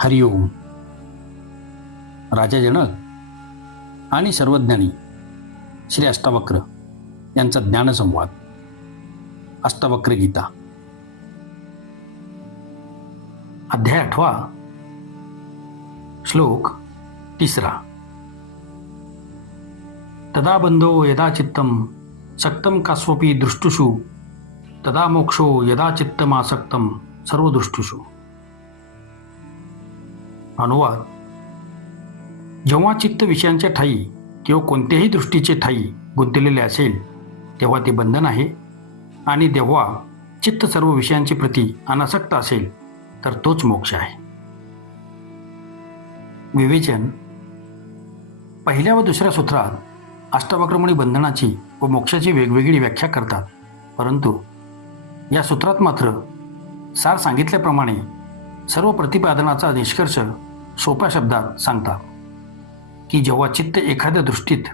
हरिओम. राजा जनक आणि सर्वज्ञानी श्री अष्टावक्र यांचा ज्ञानसंवाद. अष्टावक्र गीता, अध्याय 8, श्लोक 3. तदा बंधो यदा चित्तम सक्तम कास्वपि दृष्टुषु तदा मोक्षो यदा चित्तमासक्तम सर्वदृष्टुषु. अनुवाद: जेव्हा चित्त विषयांच्या ठायी किंवा कोणत्याही दृष्टीचे ठायी गुंतलेले असेल तेव्हा ते बंधन आहे, आणि जेव्हा चित्त सर्व विषयांच्या प्रती अनासक्त असेल तर तोच मोक्ष आहे. विवेचन. पहिल्या व दुसऱ्या सूत्रात अष्टावक्रमुनी बंधनाची व मोक्षाची वेगवेगळी व्याख्या करतात, परंतु या सूत्रात मात्र सार सांगितल्याप्रमाणे सर्व प्रतिपादनाचा निष्कर्ष सोप्या शब्दात सांगतात की जेव्हा चित्त एखाद्या दृष्टीत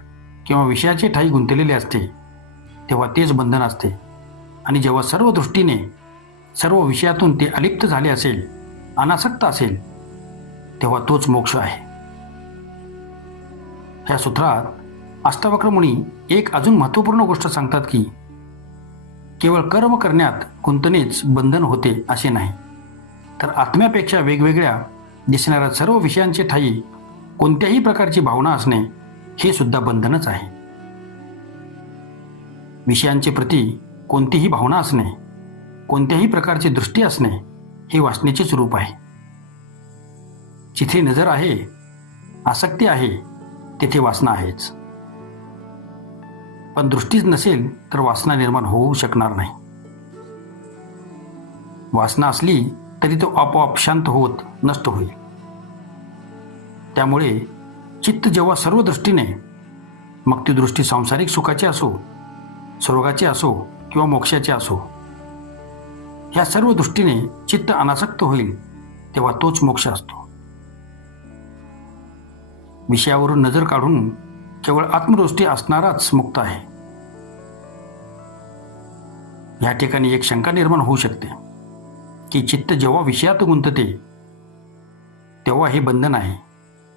किंवा विषयाचे ठायी गुंतलेले असते तेव्हा तेच बंधन असते, आणि जेव्हा सर्व दृष्टीने सर्व विषयातून ते अलिप्त झाले असेल, अनासक्त असेल, तेव्हा तोच मोक्ष आहे. ह्या सूत्रात अष्टावक्र मुनी एक अजून महत्त्वपूर्ण गोष्ट सांगतात की केवळ कर्म करण्यात गुंतणेच बंधन होते असे नाही, तर आत्म्यापेक्षा वेगवेगळ्या दिसणाऱ्या सर्व विषयांचे ठायी कोणत्याही प्रकारची भावना असणे हे सुद्धा बंधनच आहे. विषयांचे प्रती कोणतीही भावना असणे, कोणत्याही प्रकारची दृष्टी असणे हे वासनेचेच रूप आहे. जिथे नजर आहे, आसक्ती आहे, तेथे वासना आहेच. पण दृष्टीच नसेल तर वासना निर्माण होऊ शकणार नाही. वासना असली तरी तो आपोआप शांत होत नष्ट होईल. त्यामुळे चित्त जेव्हा सर्व दृष्टीने, मग ती दृष्टी सांसारिक सुखाची असो, स्वर्गाची असो किंवा मोक्षाची असो, ह्या सर्व दृष्टीने चित्त अनासक्त होईल तेव्हा तोच मोक्ष असतो. विषयावरून नजर काढून केवळ आत्मदृष्टी असणाराच मुक्त आहे. या ठिकाणी एक शंका निर्माण होऊ शकते की चित्त जेव्हा विषयात गुंतते तेव्हा हे बंधन आहे,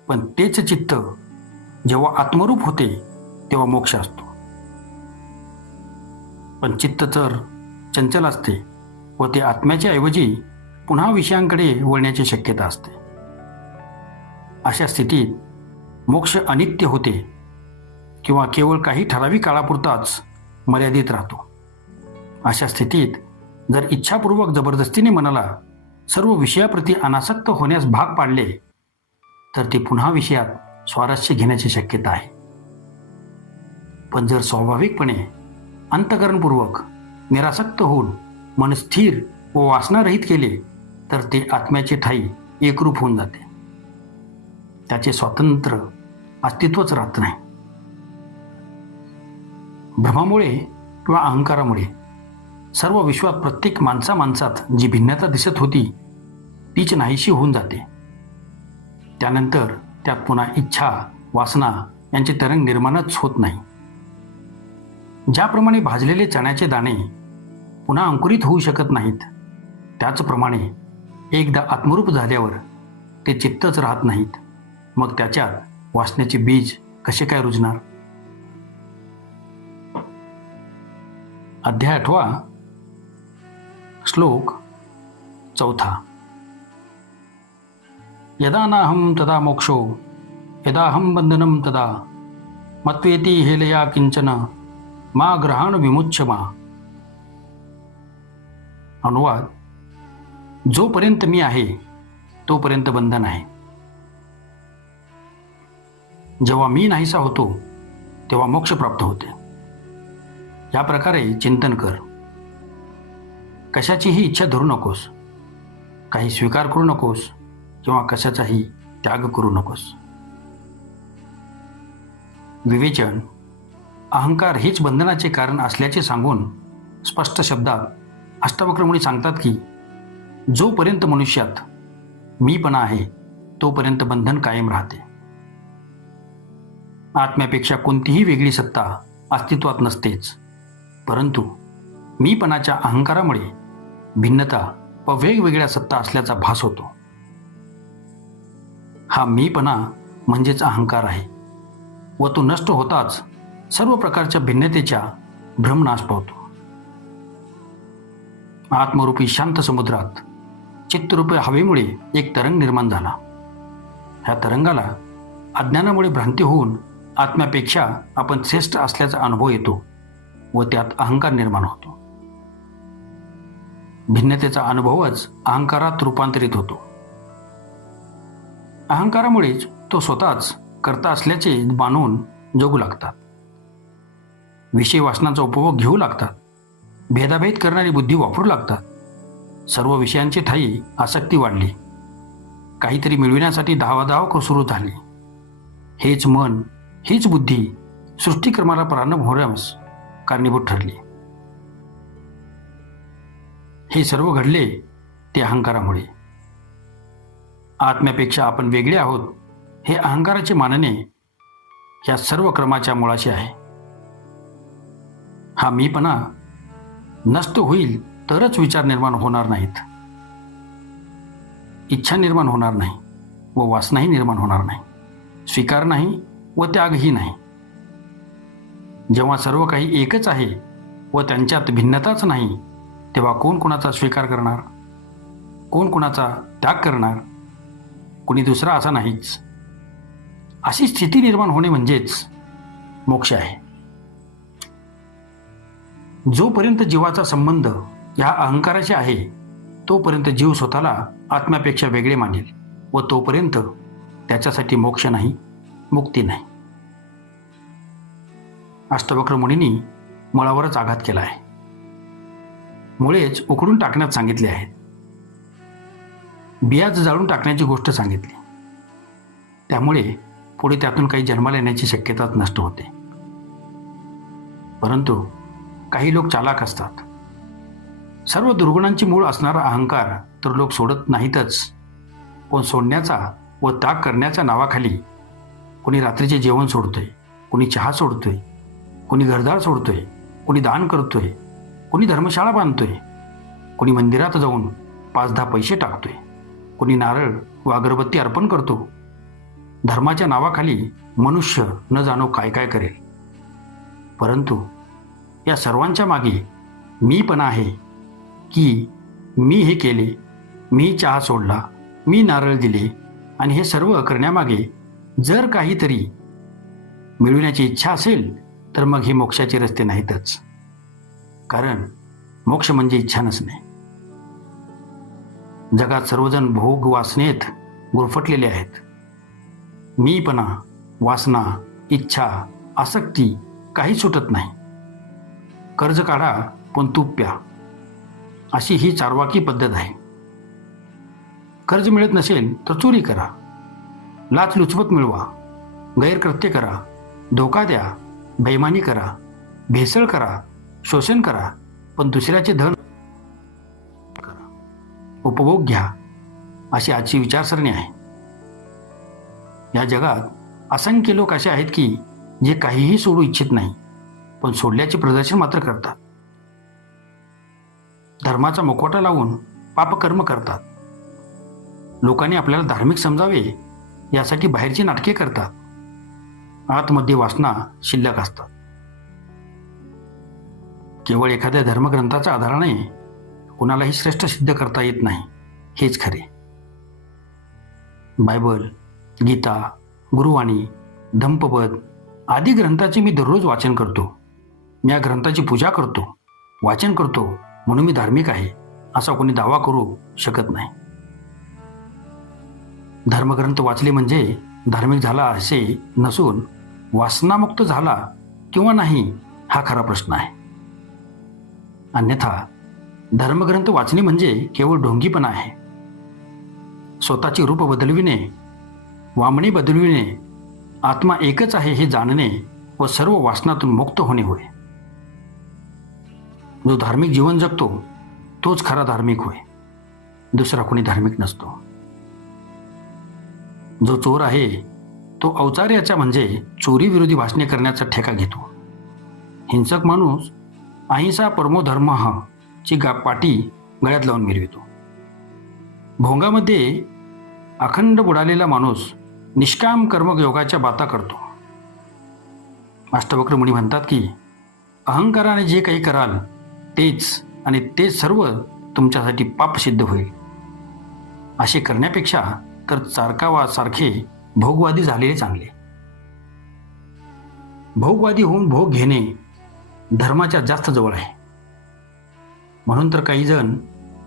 पण तेच चित्त जेव्हा आत्मरूप होते तेव्हा मोक्ष असतो. पण चित्त तर चंचल असते व ते आत्म्याच्या ऐवजी पुन्हा विषयांकडे वळण्याची शक्यता असते. अशा स्थितीत मोक्ष अनित्य होते किंवा केवळ काही ठराविक काळापुरताच मर्यादित राहतो. अशा स्थितीत जर इच्छापूर्वक जबरदस्तीने मनाला सर्व विषयाप्रती अनासक्त होण्यास भाग पाडले तर ते पुन्हा विषयात स्वारस्य घेण्याची शक्यता आहे. पण जर स्वाभाविकपणे अंतःकरणपूर्वक निरासक्त होऊन मन स्थिर व वासनारहित केले तर ते आत्म्याचे ठायी एकरूप होऊन जाते. त्याचे स्वतंत्र अस्तित्वच राहत नाही. भ्रमामुळे किंवा अहंकारामुळे सर्व विश्वात प्रत्येक माणसात जी भिन्नता दिसत होती तीच नाहीशी होऊन जाते. त्यानंतर त्यात पुन्हा इच्छा, वासना यांचे तरंग निर्माणच होत नाही. ज्याप्रमाणे भाजलेले चण्याचे दाणे पुन्हा अंकुरित होऊ शकत नाहीत, त्याचप्रमाणे एकदा आत्मरूप झाल्यावर ते चित्तच राहत नाहीत, मग त्याच्यात वासनेचे बीज कसे काय रुजणार. अध्याय 8, श्लोक 4. यदा नाहं तदा मोक्षो यदाहं बंधनं तदा मत्वेति हेलया किंचन मा ग्रहाण विमुच्य मा. अनुवाद: जोपर्यंत मी आहे तोपर्यंत बंधन आहे. जेव्हा मी नाहीसा होतो तेव्हा मोक्ष प्राप्त होते. या प्रकारे चिंतन कर. कशाचीही इच्छा धरू नकोस, काही स्वीकार करू नकोस किंवा कशाचाही त्याग करू नकोस. विवेचन. अहंकार हेच बंधनाचे कारण असल्याचे सांगून स्पष्ट शब्दात अष्टावक्रमुनी सांगतात की जोपर्यंत मनुष्यात मीपणा आहे तोपर्यंत बंधन कायम राहते. आत्म्यापेक्षा कोणतीही वेगळी सत्ता अस्तित्वात नसतेच, परंतु मीपणाच्या अहंकारामुळे भिन्नता व वेगवेगळ्या सत्ता असल्याचा भास होतो. हा मीपणा म्हणजेच अहंकार आहे व तो नष्ट होताच सर्व प्रकारच्या भिन्नतेच्या भ्रमनाश पावतो. आत्मरूपी शांत समुद्रात चित्तरूपी हवेमुळे एक तरंग निर्माण झाला. ह्या तरंगाला अज्ञानामुळे भ्रांती होऊन आत्म्यापेक्षा आपण श्रेष्ठ असल्याचा अनुभव येतो व त्यात अहंकार निर्माण होतो. भिन्नतेचा अनुभवच अहंकारात रूपांतरित होतो. अहंकारामुळेच तो स्वतःच कर्ता असल्याचे मानून जगू लागतात. विषय वासनांचा उपभोग घेऊ लागतात. भेदाभेद करणारी बुद्धी वापरू लागतात. सर्व विषयांची ठाई आसक्ती वाढली. काहीतरी मिळविण्यासाठी धावाधाव सुरू झाली. हेच मन, हीच बुद्धी सृष्टिक्रमाला प्रारंभ होण्यास कारणीभूत ठरली. हे सर्व घडले ते अहंकारामुळे. आत्म्यापेक्षा आपण वेगळे आहोत हे अहंकाराचे मानणे या सर्व क्रमाच्या मुळाशी आहे. हा मीपणा नष्ट होईल तरच विचार निर्माण होणार नाहीत, इच्छा निर्माण होणार नाही व वासनाही निर्माण होणार नाही, स्वीकार नाही व त्यागही नाही. जेव्हा सर्व काही एकच आहे व त्यांच्यात भिन्नताच नाही तेव्हा कोण कुणाचा स्वीकार करणार, कोण कुणाचा त्याग करणार? कुणी दुसरा असा नाहीच. अशी स्थिती निर्माण होणे म्हणजेच मोक्ष आहे. जोपर्यंत जीवाचा संबंध या अहंकाराशी आहे तोपर्यंत जीव स्वतःला आत्म्यापेक्षा वेगळे मानेल व तोपर्यंत त्याच्यासाठी मोक्ष नाही, मुक्ती नाही. अष्टवक्र मुनींनी मुळावरच आघात केला आहे. मुळेच उखडून टाकण्यात सांगितले आहेत. बियाच जाळून टाकण्याची गोष्ट सांगितली. त्यामुळे पुढे त्यातून काही जन्माला येण्याची शक्यताच नष्ट होते. परंतु काही लोक चालाक असतात. सर्व दुर्गुणांची मूळ असणारा अहंकार तर लोक सोडत नाहीतच, पण सोडण्याचा व त्याग करण्याच्या नावाखाली कोणी रात्रीचे जेवण सोडतोय, कोणी चहा सोडतोय, कोणी घरदार सोडतोय, कोणी दान करतोय, कोणी धर्मशाळा बांधतोय, कोणी मंदिरात जाऊन 5-10 पैसे टाकतोय, कोणी नारळ व अगरबत्ती अर्पण करतो. धर्माच्या नावाखाली मनुष्य न जाणो काय काय करेल. परंतु या सर्वांच्या मागे मीपणा आहे की मी हे केले, मी चहा सोडला, मी नारळ दिले आणि हे सर्व करण्यामागे जर काहीतरी मिळविण्याची इच्छा असेल तर मग हे मोक्षाचे रस्ते नाहीतच. कारण मोक्ष म्हणजे इच्छा नसणे. जगात सर्वजण भोग वासनेत गुरफटलेले आहेत. मीपणा, वासना, इच्छा, आसक्ती काही सुटत नाही. कर्ज काढा पण तूप प्या, अशी ही चारवाकी पद्धत आहे. कर्ज मिळत नसेल तर चोरी करा, लाचलुचपत मिळवा, गैरकृत्य करा, धोका द्या, बेईमानी करा, भेसळ करा, शोषण करा, पण दुसऱ्याचे धन करा, उपभोग घ्या, अशी आजची विचारसरणी आहे. या जगात असंख्य लोक असे आहेत की जे काहीही सोडू इच्छित नाही, पण सोडल्याचे प्रदर्शन मात्र करतात. धर्माचा मुखवटा लावून पापकर्म करतात. लोकांनी आपल्याला धार्मिक समजावे यासाठी बाहेरची नाटके करतात. आतमध्ये वासना शिल्लक असतात. केवळ एखाद्या धर्मग्रंथाच्या आधाराने कुणालाही श्रेष्ठ सिद्ध करता येत नाही, हेच खरे. बायबल, गीता, गुरुवाणी, धम्मपद आदी ग्रंथाचे मी दररोज वाचन करतो. मी या ग्रंथाची पूजा करतो, वाचन करतो म्हणून मी धार्मिक आहे असा कोणी दावा करू शकत नाही. धर्मग्रंथ वाचले म्हणजे धार्मिक झाला असे नसून वासनामुक्त झाला किंवा नाही हा खरा प्रश्न आहे. अन्यथा धर्मग्रंथ वाचणे म्हणजे केवळ ढोंगीपणा आहे. स्वतःचे रूप बदलविणे, वामणे बदलविणे, आत्मा एकच आहे हे जाणणे व सर्व वासनातून मुक्त होणे होय. जो धार्मिक जीवन जगतो तोच खरा धार्मिक होय, दुसरा कोणी धार्मिक नसतो. जो चोर आहे तो औचार्याच्या म्हणजे चोरीविरोधी भाषणे करण्याचा ठेका घेतो. हिंसक माणूस अहिंसा परमो धर्म ची पाटी गळ्यात लावून मिरवितो. भोंगामध्ये अखंड बुडालेला माणूस निष्काम कर्मयोगाच्या बाता करतो. अष्टवक्र मुनी म्हणतात की अहंकाराने जे काही कराल तेच आणि ते सर्व तुमच्यासाठी पाप सिद्ध होईल. असे करण्यापेक्षा तर चारकावासारखे भोगवादी झालेले चांगले. भोगवादी होऊन भोग घेणे धर्माच्या जास्त जवळ आहे. म्हणून तर काही जण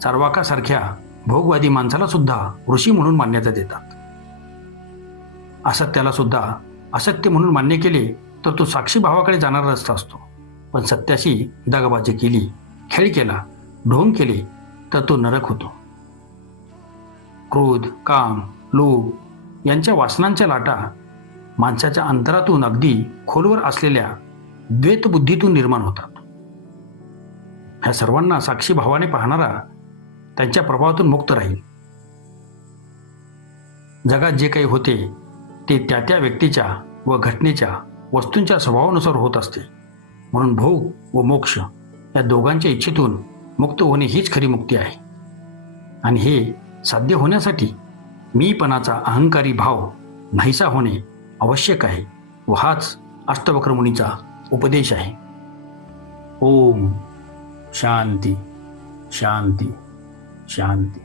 चार्वाकासारख्या भोगवादी माणसाला सुद्धा ऋषी म्हणून मान्यता देतात. असत्याला सुद्धा असत्य म्हणून मान्य केले तर तो साक्षी भावाकडे जाणारा रस्ता असतो. पण सत्याशी दगाबाजी केली, खेळ केला, ढोंग केले तर तो नरक होतो. क्रोध, काम, लोभ यांच्या वासनांच्या लाटा माणसाच्या अंतरातून अगदी खोलवर असलेल्या द्वैतबुद्धीतून निर्माण होतात. ह्या सर्वांना साक्षी भावाने पाहणारा त्यांच्या प्रभावातून मुक्त राहील. जगात जे काही होते ते त्या त्या व्यक्तीच्या व घटनेच्या वस्तूंच्या स्वभावानुसार होत असते. म्हणून भोग व मोक्ष या दोघांच्या इच्छेतून मुक्त होणे हीच खरी मुक्ती आहे. आणि हे साध्य होण्यासाठी मीपणाचा अहंकारी भाव नाहीसा होणे आवश्यक आहे व हाच अष्टवक्र मुनीचा उपदेश आहे. ओम शांती शांती शांती.